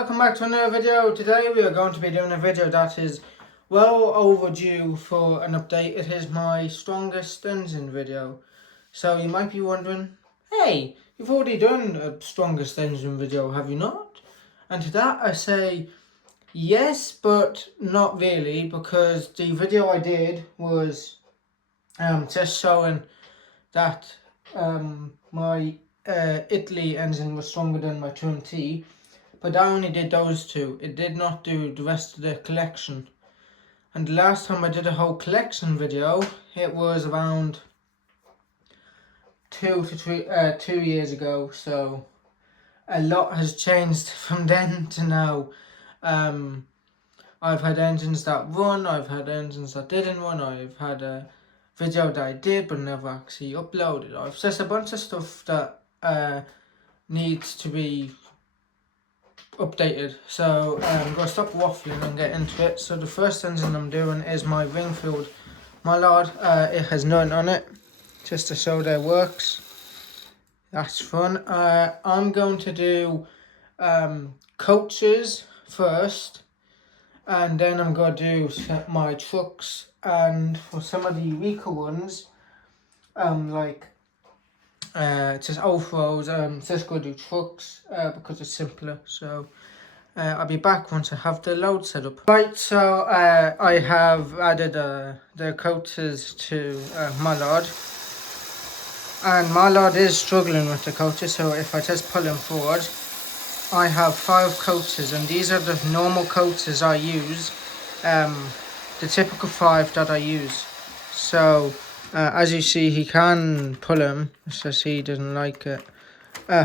welcome back to another video. Today we are going to be doing a video that is well overdue for an update. It is my strongest engine video. So you might be wondering, hey, you've already done a strongest engine video, have you not? And to that I say, yes, but not really, because the video I did was just showing that my Italy engine was stronger than my 2MT. But I only did those two. It did not do the rest of the collection. And the last time I did a whole collection video, it was around 2 years ago. So a lot has changed from then to now. I've had engines that run, I've had engines that didn't run, I've had a video that I did but never actually uploaded. I've just a bunch of stuff that needs to be updated. So I'm going to stop waffling and get into it. So the first engine I'm doing is my Ringfield Mallard. It has nothing on it, just to show that it works. That's fun. I'm going to do coaches first, and then I'm going to do my trucks. And for some of the weaker ones, like just off-roads, just go do trucks because it's simpler. So I'll be back once I have the load set up. Right, so I have added the coaches to Mallard, and Mallard is struggling with the coaches. So if I just pull him forward, I have 5 coaches, and these are the normal coaches I use, the typical 5 that I use. So as you see, he can pull him, it's just he doesn't like it.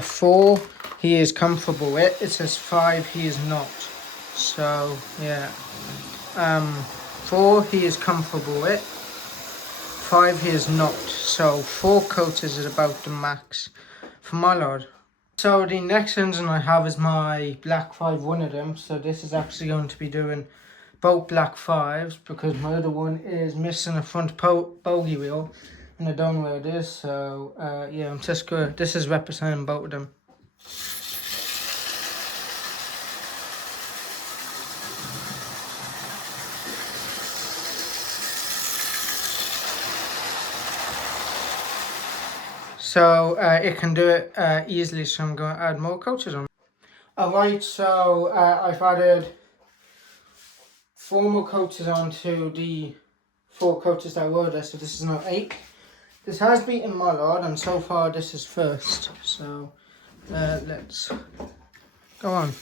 4 he is comfortable with. It says 5 he is not. So yeah, 4 he is comfortable with, 5 he is not. So 4 coaches is about the max for Mallard. So the next engine I have is my Black 5, one of them. So this is actually going to be doing both Black 5s because my other one is missing a front bogey wheel and I don't know where it is. So yeah, I'm just good. This is representing both of them. So it can do it easily, so I'm going to add more coaches on. Alright, so I've added 4 more coaches onto the 4 coaches that were there, so this is now 8. This has beaten Mallard, and so far this is first. So let's go on.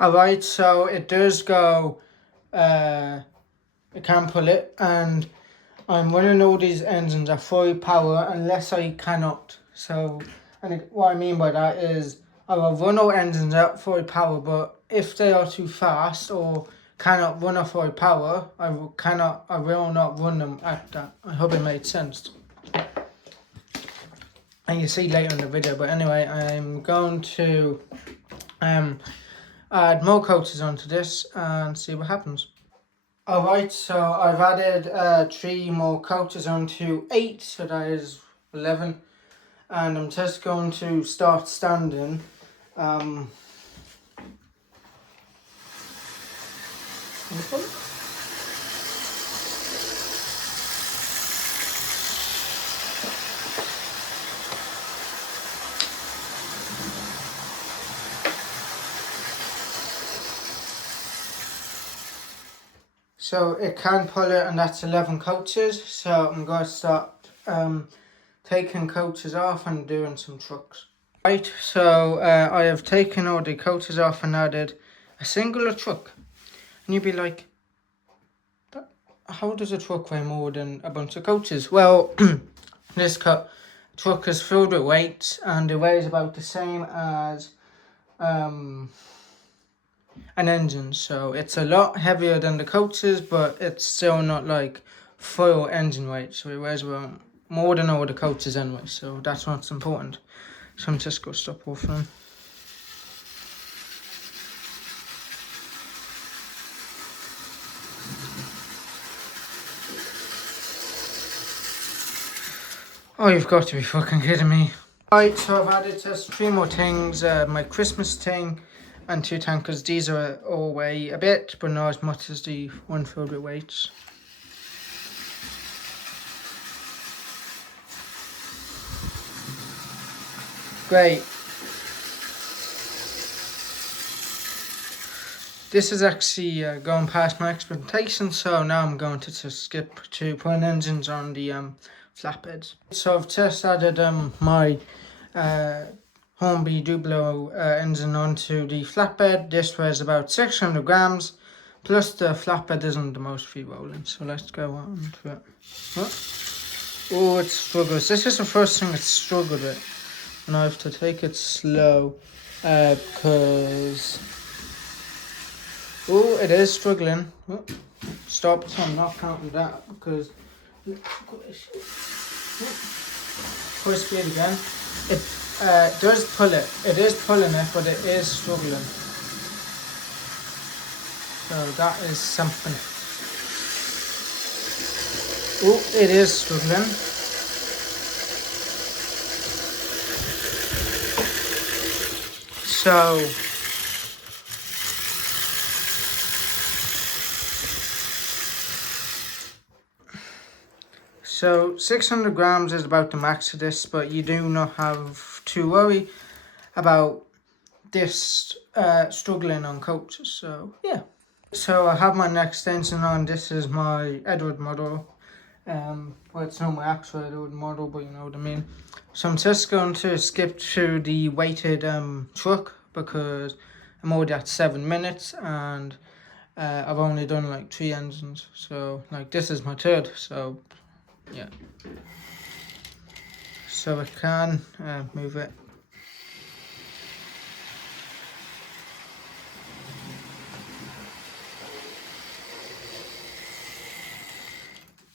Alright, so it does go, I can pull it, and I'm running all these engines at full power unless I cannot. So, and what I mean by that is I will run all engines at full power, but if they are too fast or cannot run at full power, I will not run them at that. I hope it made sense. And you see later in the video, but anyway, I'm going to add more coaches onto this and see what happens. Alright, so I've added 3 more coaches onto 8, so that is 11. And I'm just going to start standing. So it can pull it, and that's 11 coaches. So I'm going to start taking coaches off and doing some trucks. Right, so I have taken all the coaches off and added a singular truck. And you'd be like, how does a truck weigh more than a bunch of coaches? Well, this truck is filled with weights, and it weighs about the same as an engine. So it's a lot heavier than the coaches, but it's still not like full engine weight. So it weighs around more than all the coaches anyway, so that's what's important. So I'm just going to stop both of them. Oh, you've got to be fucking kidding me. Right, so I've added just 3 more things. My Christmas thing and 2 tankers. These are all weigh a bit, but not as much as the one filled with weights. Great. This is actually going past my expectations, so now I'm going to just skip to putting engines on the flatbeds. So I've just added my Hornby Dublo engine onto the flatbed. This weighs about 600 grams, plus the flatbed isn't the most free rolling, so let's go on to it. Oh, it struggles. This is the first thing it's struggled with, and I have to take it slow because... Oh, it is struggling. Oh, stop, so I'm not counting that because... Push speed again. It does pull it. It is pulling it, but it is struggling. So that is something. Oh, it is struggling. So 600 grams is about the max of this, but you do not have to worry about this struggling on coaches. So yeah. So I have my next engine on. This is my Edward model. Well, it's not my actual Edward model, but you know what I mean. So I'm just going to skip to the weighted truck because I'm already at 7 minutes and I've only done like 3 engines. So like this is my third. So yeah. So I can move it.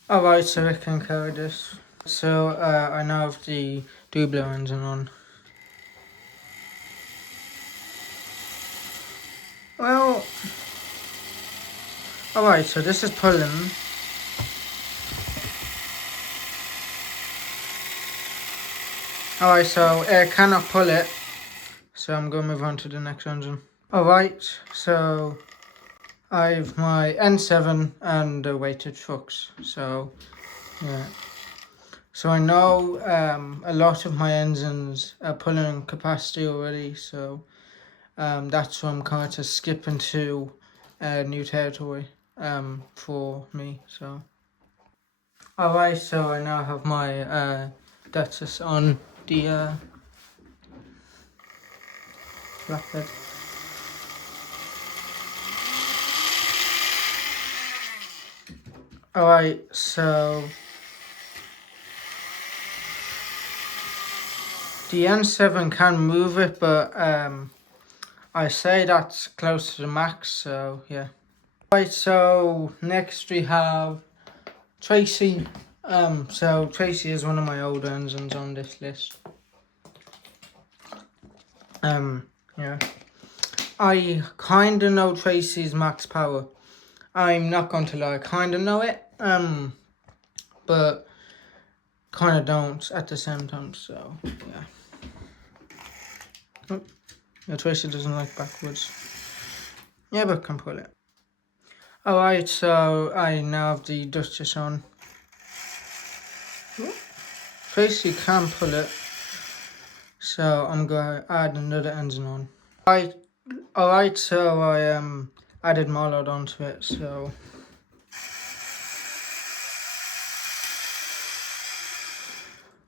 Alright, so I can carry this. So I now have the Dublo engine on. Well, alright, so this is pulling. Alright, so air cannot pull it. So I'm going to move on to the next engine. Alright, so I've my N7 and the weighted trucks. So yeah. So I know a lot of my engines are pulling capacity already, so that's why I'm kind of just skipping to new territory for me. So alright, so I now have my Duchess on the flatbed. Alright, so the N7 can move it, but I say that's close to the max, so yeah. Right, so next we have Tracy. So Tracy is one of my old engines on this list. Yeah. I kinda know Tracy's max power. I'm not going to lie, I kinda know it. But kinda don't at the same time, so yeah. Oh, yeah, Tracy doesn't like backwards. Yeah, but can pull it. Alright, so I now have the Duchess on. Tracy can pull it, so I'm going to add another engine on. Alright, so I added Mallard onto it, so...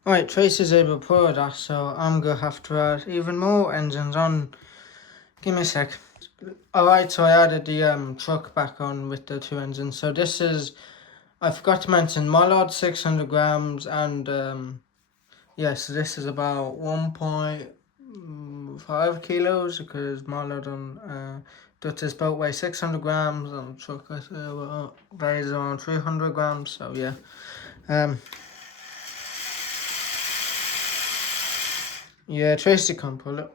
Alright, Tracy's able to pull that, so I'm going to have to add even more engines on. Give me a sec. Alright, so I added the truck back on with the 2 engines. So this is, I forgot to mention, Mallard 600 grams and yeah, so this is about 1.5 kilos because Mallard and Duchess both weigh 600 grams and truck weighs around 300 grams, so yeah. Yeah, Tracy can pull it.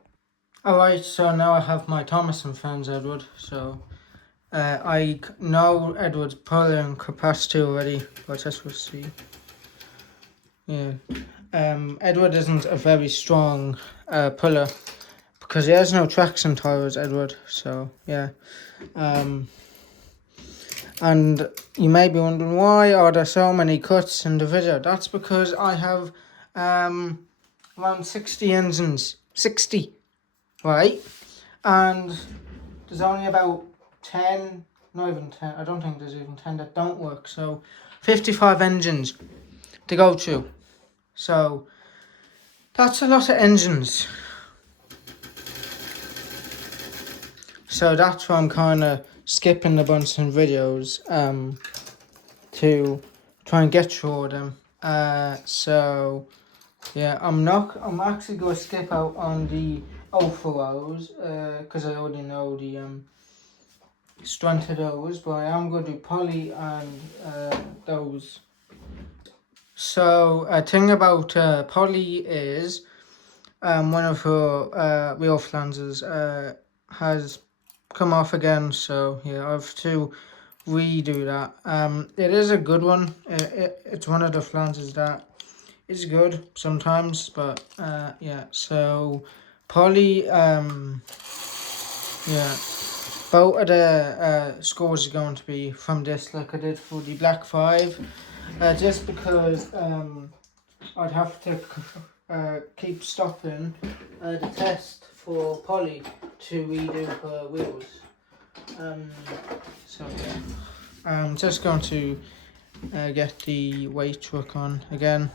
Alright, so now I have my Thomas and Friends Edward. So I know Edward's pulling capacity already, but let's we'll see. Yeah. Edward isn't a very strong puller because he has no traction tires, Edward. So yeah. And you may be wondering, why are there so many cuts in the video? That's because I have around 60 engines. 60, right? And there's only about 10, not even 10, I don't think there's even 10 that don't work. So 55 engines to go through. So that's a lot of engines. So that's why I'm kind of skipping a bunch of videos to try and get through them. So yeah, I'm actually going to skip out on the overalls because I already know the strength of those, but I am going to do poly and those. So a thing about Polly is one of her wheel flanges has come off again, so yeah, I have to redo that. It is a good one. It's one of the flanges that is good sometimes, but yeah. So Polly, yeah, both of the scores are going to be from this, like I did for the Black 5. Just because I'd have to keep stopping the test for Polly to redo her wheels. So yeah, I'm just going to get the weight truck on again.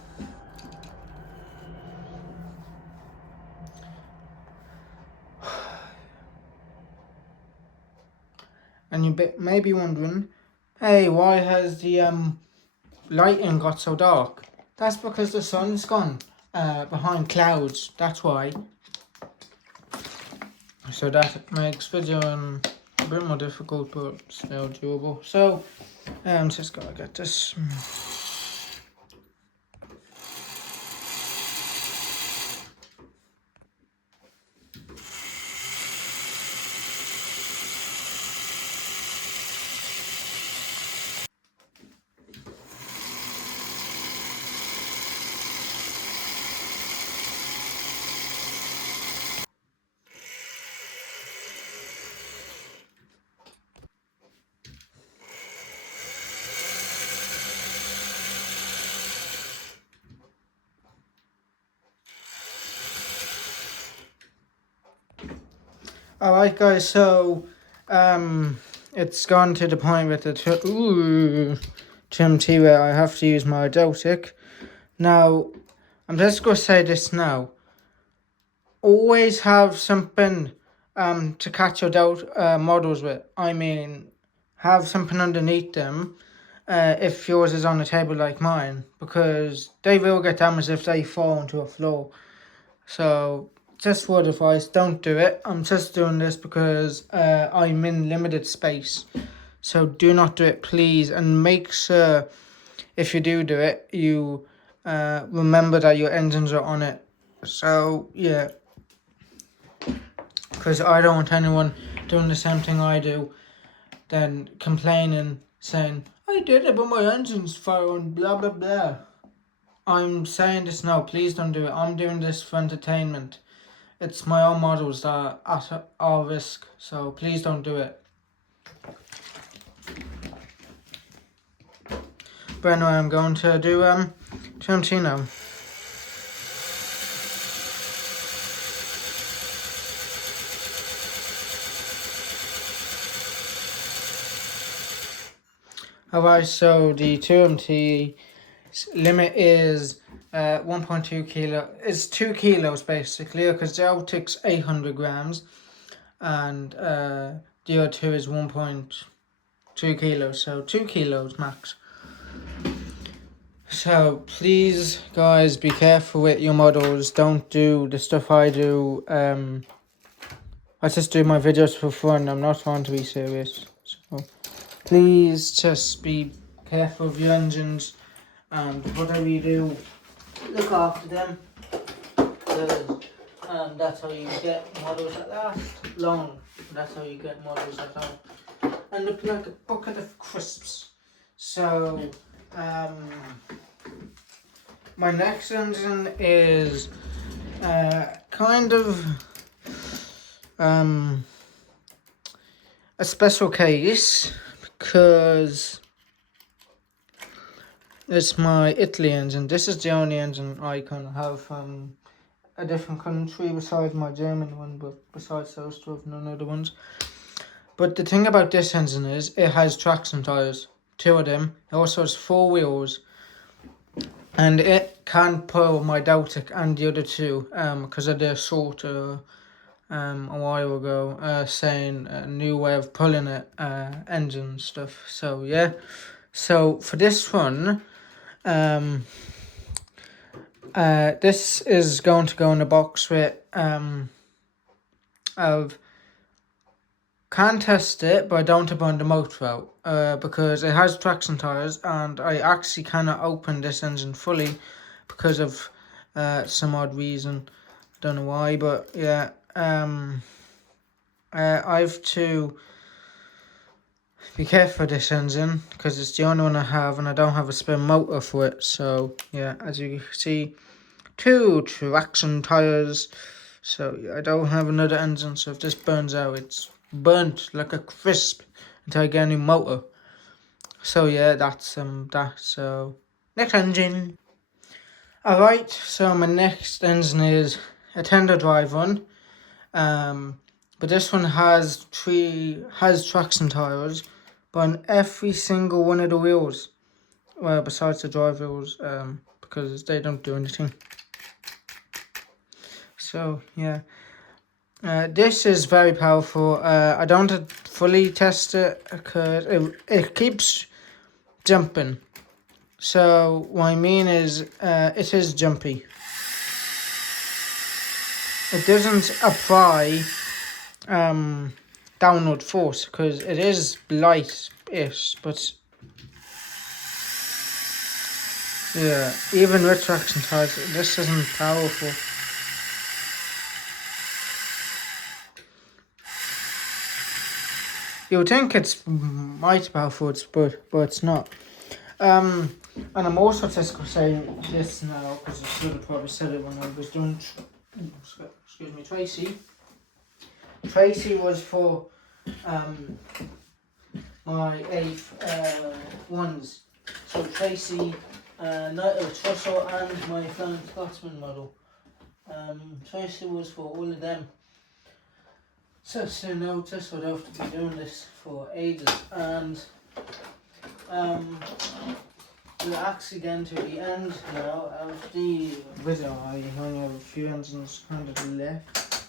And you may be wondering, hey, why has the lighting got so dark? That's because the sun's gone behind clouds, that's why. So that makes videoing a bit more difficult, but still doable. So I'm just gonna get this. Alright guys, so it's gone to the point with the TMT where I have to use my Dotic. Now, I'm just going to say this now. Always have something to catch your models with. I mean, have something underneath them if yours is on the table like mine, because they will get damaged if they fall onto a floor. So just word of advice, don't do it. I'm just doing this because I'm in limited space. So do not do it, please. And make sure, if you do it, you remember that your engines are on it. So, yeah. Because I don't want anyone doing the same thing I do, then complaining, saying, I did it, but my engine's firing, blah, blah, blah. I'm saying this now, please don't do it. I'm doing this for entertainment. It's my own models that are at our risk, so please don't do it. But anyway, I'm going to do TMT now. Alright, so the TMT limit is 1.2 kilo. It's 2 kilos basically, because the Altic's 800 grams and the other two is 1.2 kilos, so 2 kilos max. So please guys, be careful with your models. Don't do the stuff I do. I just do my videos for fun. I'm not trying to be serious. So please just be careful of your engines, and whatever you do, look after them. and that's how you get models that last long. That's how you get models that end up like a bucket of crisps. So, my next engine is kind of a special case because it's my Italy engine. This is the only engine I kind of have from a different country besides my German one, but besides those two, I've none other ones. But the thing about this engine is it has traction tyres, 2 of them. It also has 4 wheels, and it can pull my Daltic and the other two because I did a short a while ago saying a new way of pulling it, engine stuff. So yeah, so for this one, this is going to go in a box with of can't test it, but I don't have on the motor out because it has traction tyres, and I actually cannot open this engine fully because of some odd reason. Don't know why, but yeah, I've to be careful with this engine because it's the only one I have, and I don't have a spare motor for it. So yeah, as you can see, 2 traction tyres. So I don't have another engine, so if this burns out, it's burnt like a crisp until I get a new motor. So yeah, that's that. So next engine. Alright, so my next engine is a tender drive one. But this one has traction tyres, but on every single one of the wheels. Well, besides the drive wheels, because they don't do anything. So yeah, this is very powerful. I don't fully test it because it keeps jumping. So what I mean is, it is jumpy. It doesn't apply downward force because it is light-ish, but yeah, even with traction tyres, this isn't powerful. You would think it's might powerful, but it's not. And I'm also just saying this now because I should have probably said it when I was doing. Excuse me, Tracy. Tracy was for my eighth ones. So Tracy, Knight of Trussell, and my Flying Scotsman model. Tracy was for all of them. So notice I'd have to be doing this for ages, and we're actually getting to the end now of the video. I only have a few engines kind of left.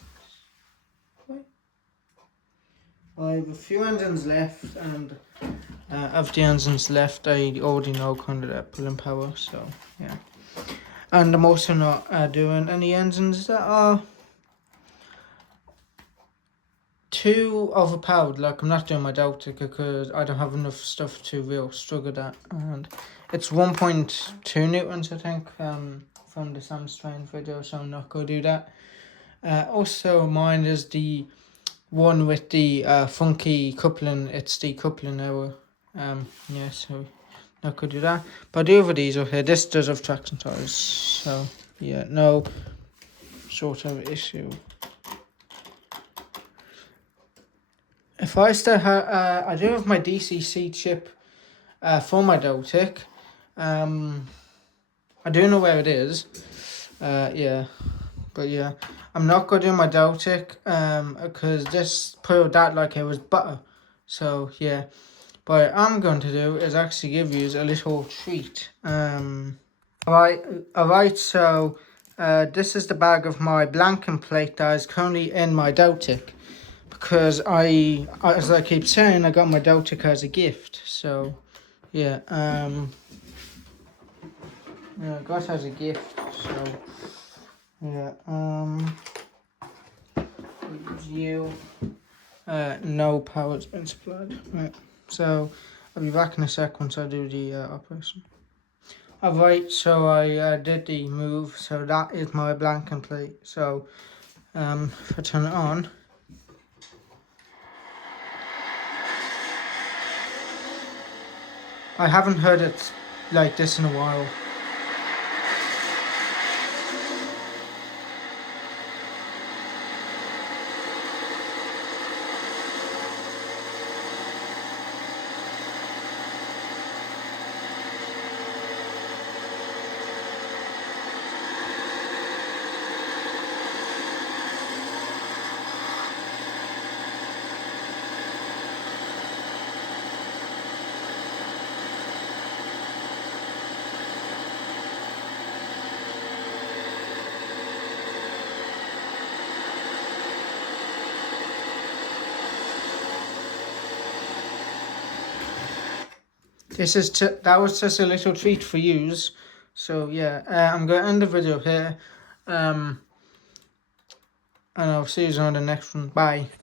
I have a few engines left, and of the engines left, I already know kind of that pulling power. So yeah, and I'm also not doing any engines that are too overpowered. Like I'm not doing my Daltic because I don't have enough stuff to real struggle that, and it's 1.2 newtons I think from the Sam Strain video, so I'm not gonna do that. Also mine is the one with the funky coupling. It's the coupling error. Yeah, so not gonna do that, but I do have these over here. This does have traction tyres, so yeah, no sort of issue. If I still have, I do have my DCC chip for my Daltic. I do know where it is. Yeah, but yeah, I'm not gonna do my Daltic because this pulled that like it was butter. So yeah, but what I'm going to do is actually give you a little treat. Alright. So this is the bag of my blanking plate that is currently in my Daltic. Because as I keep saying, I got my Daltic as a gift. So, yeah, I got it as a gift. So, yeah, you, no power's been supplied. Right, so I'll be back in a sec once I do the operation. Alright, so I did the move. So that is my blanking plate. So If I turn it on, I haven't heard it like this in a while. That was just a little treat for yous. So yeah, I'm gonna end the video here. And I'll see you on the next one. Bye.